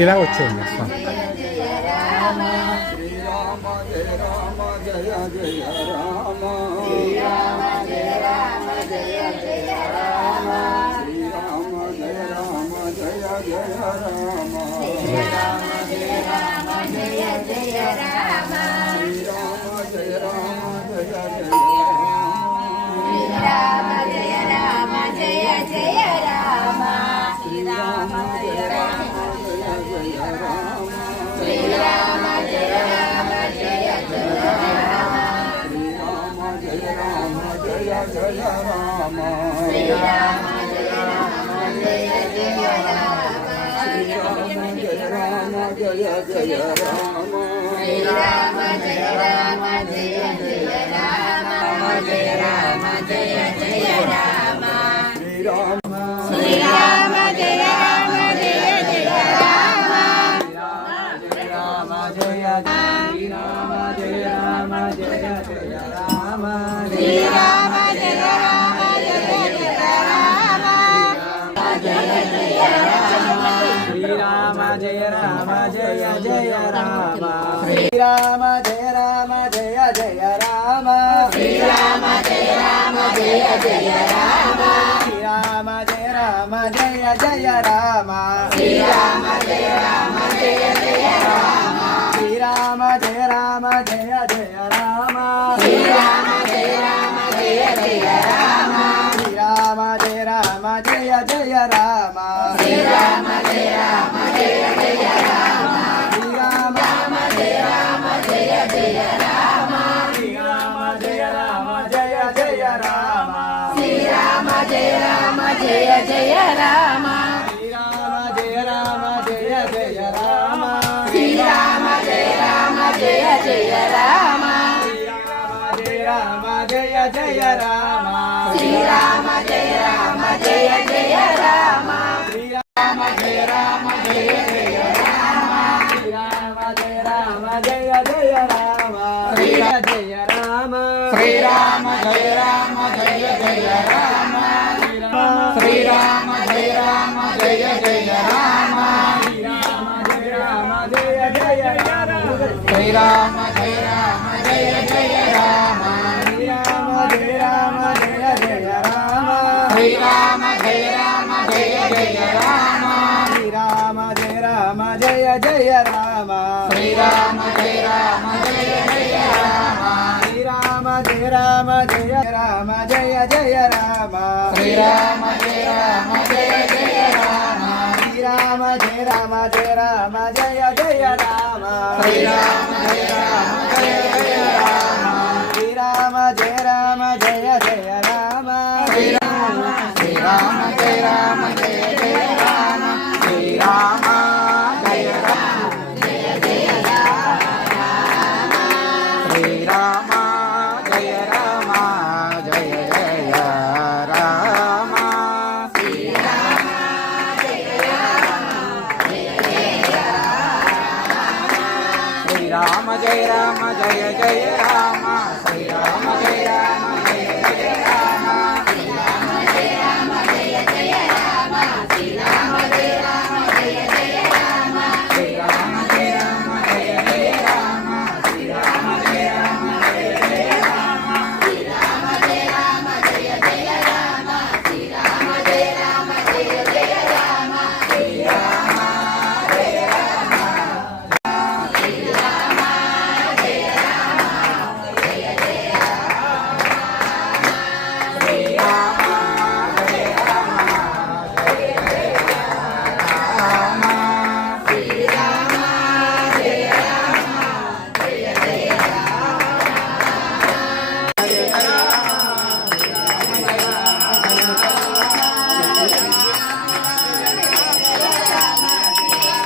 ఇలా వచ్చేయండి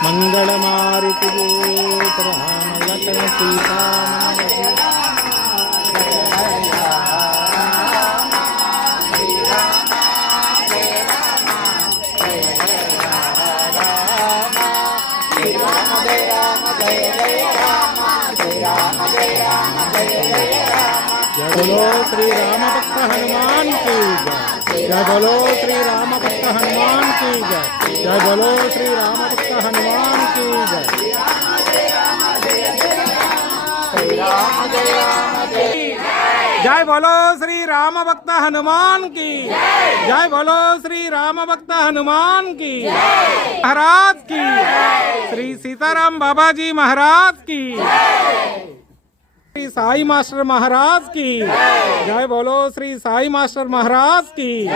मंगलमारुति रामलखन सीता जय बोलो श्री राम भक्त हनुमान की जय। जय बोलो श्री राम भक्त हनुमान की जय। जय बोलो श्री राम भक्त हनुमान की जय। जय बोलो श्री राम भक्त हनुमान की जय। बोलो श्री राम भक्त हनुमान की महाराज की। श्री सीताराम बाबा जी महाराज की। श्री साई मास्टर महाराज की जय। बोलो श्री साई मास्टर महाराज की।